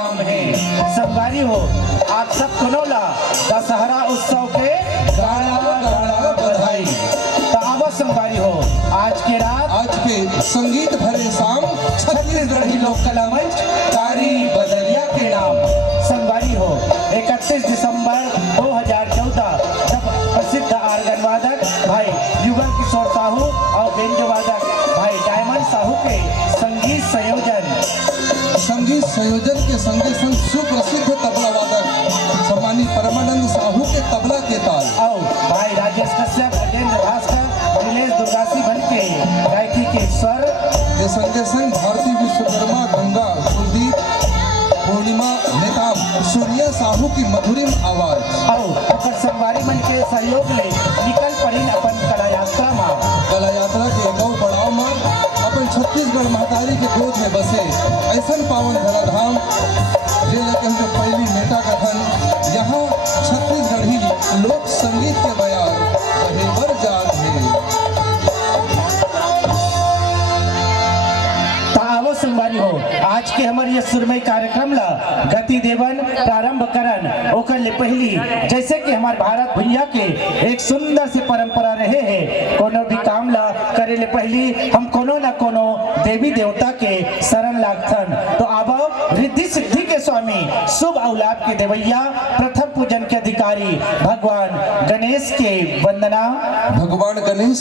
नाम है। संगवारी हो आप सब सुनोला दशहरा उत्सव के गाना गाना बधाई। तो आवा संगवारी हो आज के रात आज के संगीत भरे शाम छत्तीसगढ़ी लोक कला मंच कारी बदलिया के नाम। संगवारी हो 31 दिसंबर 2014 जब प्रसिद्ध आर्गन वादक भाई युगल किशोर साहू और बेंजो वादक भाई डायमंड साहू के संगीत संयोजन के संगे संग सुप्रसिद्ध तबला वादक सम्मानित परमानंद साहू के तबला के ताल और भाई राजेश कश्यप राजेंद्र भास्कर नीलेश दुर्गासी बन के गायकी के स्वर के संगे संग भारती विश्वकर्मा गंगा कुलदीप पूर्णिमा नेताम सूर्या साहू की मधुरिम आवाज और संगवारी मन के सहयोग ले निकल पड़ी अपन कला यात्रा के एक और पड़ाव में अपन छत्तीसगढ़ महतारी के गोद में बसे ऐसा पावन धराधाम जे लगे हमके पहली मेटा कथन यहाँ छत्तीसगढ़ी लोक संगीत के बयान बहेबर जात है। संगवारी हो आज के हमारे ये सुरमई कार्यक्रम ला गति देवन प्रारंभ करन ओकर ले पहली जैसे कि हमारे भारत भैया के एक सुंदर सी परंपरा रहे है कोनो भी काम ला करे ले पहली हम कोनो न कोनो देवी देवता के शरण लागथन। तो अब रिद्धि सिद्धि के स्वामी शुभ औलाद के देवैया प्रथम पूजन के अधिकारी भगवान गणेश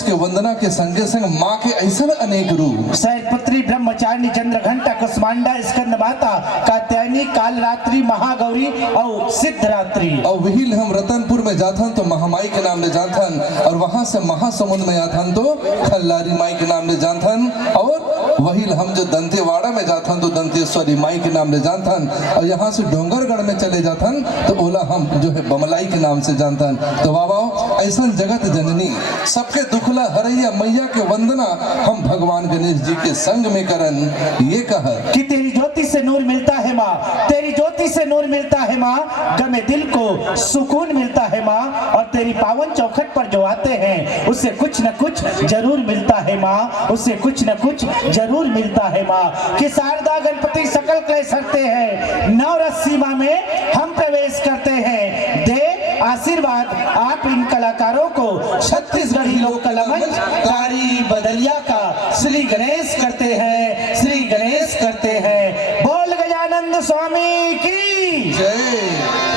के वंदना के संगे संग माँ के ऐसा अनेक रूप शैलपुत्री ब्रह्मचारिणी चंद्र घंटा कुष्मांडा स्कंद माता कात्यायनी कालरात्रि महागौरी और सिद्धरात्रि। और वही हम रतनपुर में जाथन तो महामाई के नाम ले जानथन और वहां से महासमुंद में जाथन तो खल्लारी माई के नाम ले जानथन और वही हम जो दंतेवाड़ा में जाथन तो दंतेश्वरी माई के नाम ले जानथन और यहाँ से डोंगरगढ़ में चले जाथन तो ओला हम जो है बमलाई के नाम से जानथन। तो बाबा ऐसा जगत जननी सबके दुखला हरैया मैया के वंदना हम भगवान गणेश जी के संग में करन ये कहा कि तेरी ज्योति से नूर मिलता है माँ, तेरी ज्योति से नूर मिलता है माँ, गमे दिल को सुकून मिलता है माँ और तेरी पावन चौखट पर जो आते हैं उससे कुछ न कुछ जरूर मिलता है माँ, उससे कुछ न कुछ जरूर मिलता है माँ। कि शारदा गणपति सकल क्लेश हरते हैं, नवरस सीमा में हम प्रवेश करते हैं, दे आशीर्वाद आप इन कलाकारों को। छत्तीसगढ़ी लोक कला मंच कारी बदलिया का श्री गणेश करते हैं, श्री गणेश करते हैं। बोल गजानंद स्वामी की जय।